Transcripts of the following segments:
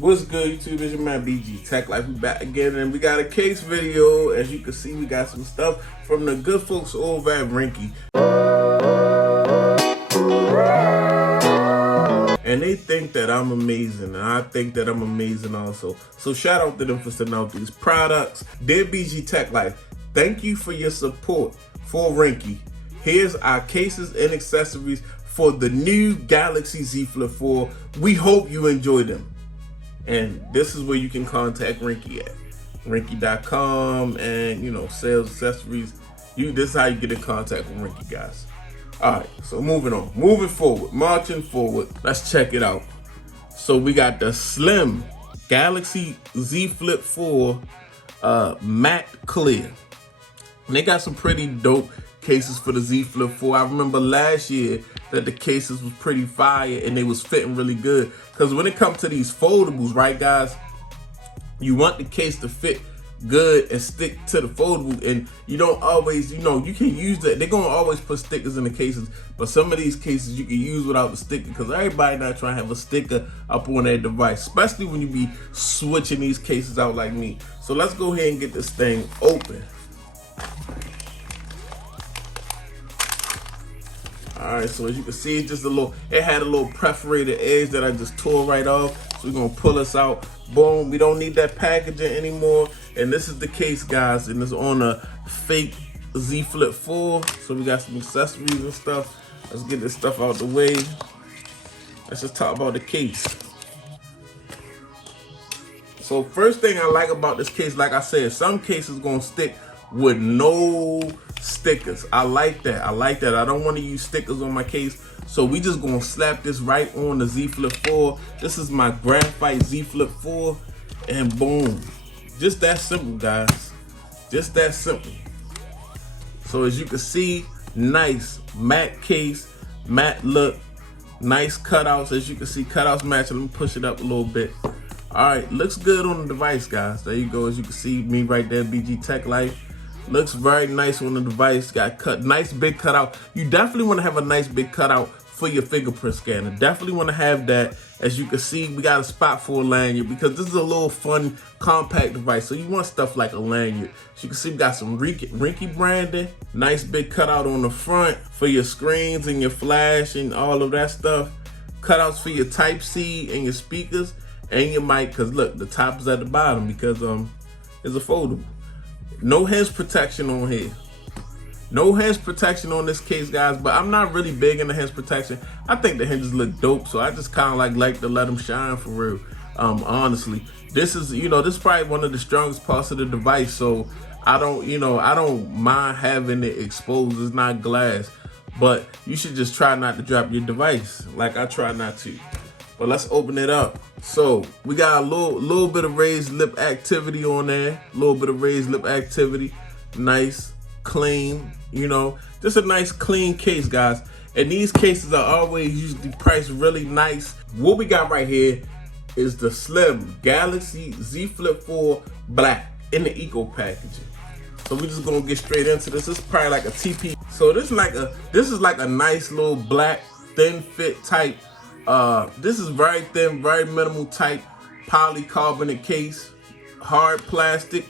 What's good, YouTube? It's your man BG Tech Life. We back again, and we got a case video. As you can see, we got some stuff from the good folks over at Ringke. And they think that I'm amazing, and I think that I'm amazing also. So shout out to them for sending out these products. Dear BG Tech Life, thank you for your support for Ringke. Here's our cases and accessories for the new Galaxy Z Flip 4. We hope you enjoy them. And this is where you can contact Ringke at. Ringke.com, and sales accessories. This is how you get in contact with Ringke, guys. Alright, so moving forward, marching forward. Let's check it out. So we got the slim Galaxy Z Flip 4 matte clear. And they got some pretty dope cases for the Z Flip 4. I remember last year that the cases was pretty fire and they was fitting really good. Because when it comes to these foldables, right guys, you want the case to fit good and stick to the foldable, and you don't always, you can use that. They're gonna always put stickers in the cases, but some of these cases you can use without the sticker, because everybody not trying to have a sticker up on their device, especially when you be switching these cases out like me. So let's go ahead and get this thing open. Alright, so as you can see, it had a little perforated edge that I just tore right off. So we're gonna pull this out. Boom, we don't need that packaging anymore. And this is the case, guys, and it's on a fake Z Flip 4. So we got some accessories and stuff. Let's get this stuff out the way. Let's just talk about the case. So first thing I like about this case, like I said, some cases gonna stick with no stickers. I like that. I don't want to use stickers on my case. So we just gonna slap this right on the Z Flip 4. This is my graphite Z Flip 4, and boom. Just that simple, guys. Just that simple. So as you can see, nice matte case, matte look, nice cutouts. As you can see, cutouts matching. Let me push it up a little bit. All right, looks good on the device, guys. There you go. As you can see, me right there, BG Tech Life. Looks very nice on the device. Got nice big cutout. You definitely want to have a nice big cutout for your fingerprint scanner. Definitely want to have that. As you can see, we got a spot for a lanyard, because this is a little fun, compact device. So you want stuff like a lanyard. As you can see, we got some Ringke branding. Nice big cutout on the front for your screens and your flash and all of that stuff. Cutouts for your Type-C and your speakers and your mic, because look, the top is at the bottom because it's a foldable. No hinge protection on here. No hinge protection on this case, guys, but I'm not really big into hinge protection. I think the hinges look dope, so I just kind of like to let them shine for real. Honestly, this is, this is probably one of the strongest parts of the device, so I don't mind having it exposed. It's not glass, but you should just try not to drop your device like I try not to. But let's open it up. So we got a little bit of raised lip activity on there. A little bit of raised lip activity. Nice, clean, just a nice clean case, guys. And these cases are always usually priced really nice. What we got right here is the slim Galaxy Z Flip 4 black in the eco packaging. So we're just gonna get straight into this. This is probably like a TP. So this is like a nice little black thin fit type. This is very thin, very minimal type polycarbonate case, hard plastic.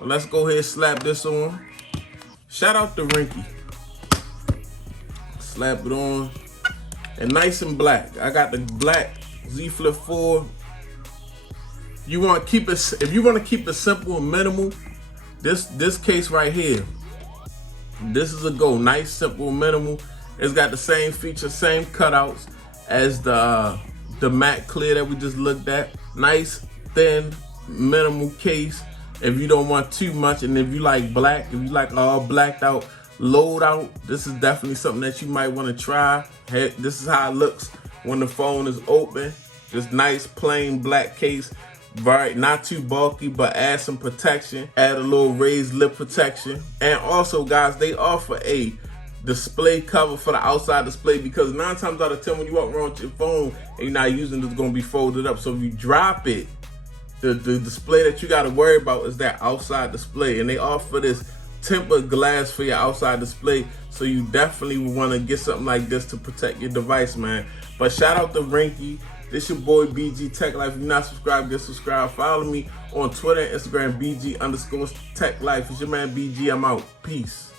Let's go ahead and slap this on. Shout out to Ringke. Slap it on, and nice and black. I got the black Z Flip 4. You want to keep it, if you want to keep it simple and minimal, this case right here, this is a go. Nice, simple, minimal. It's got the same features, same cutouts as the matte clear that we just looked at. Nice, thin, minimal case. If you don't want too much, and if you like black, if you like all blacked out, load out, this is definitely something that you might want to try. Hey, this is how it looks when the phone is open. Just nice, plain black case. Very, not too bulky, but add some protection. Add a little raised lip protection. And also, guys, they offer a display cover for the outside display, because 9 times out of 10 when you walk around with your phone and you're not using it, it's going to be folded up. So if you drop it, the display that you got to worry about is that outside display. And they offer this tempered glass for your outside display, so you definitely want to get something like this to protect your device, man. But shout out to Ringke. This your boy BG Tech Life. If you're not subscribed, get subscribed. Follow me on Twitter and Instagram, BG_Tech Life. It's your man BG. I'm out. Peace.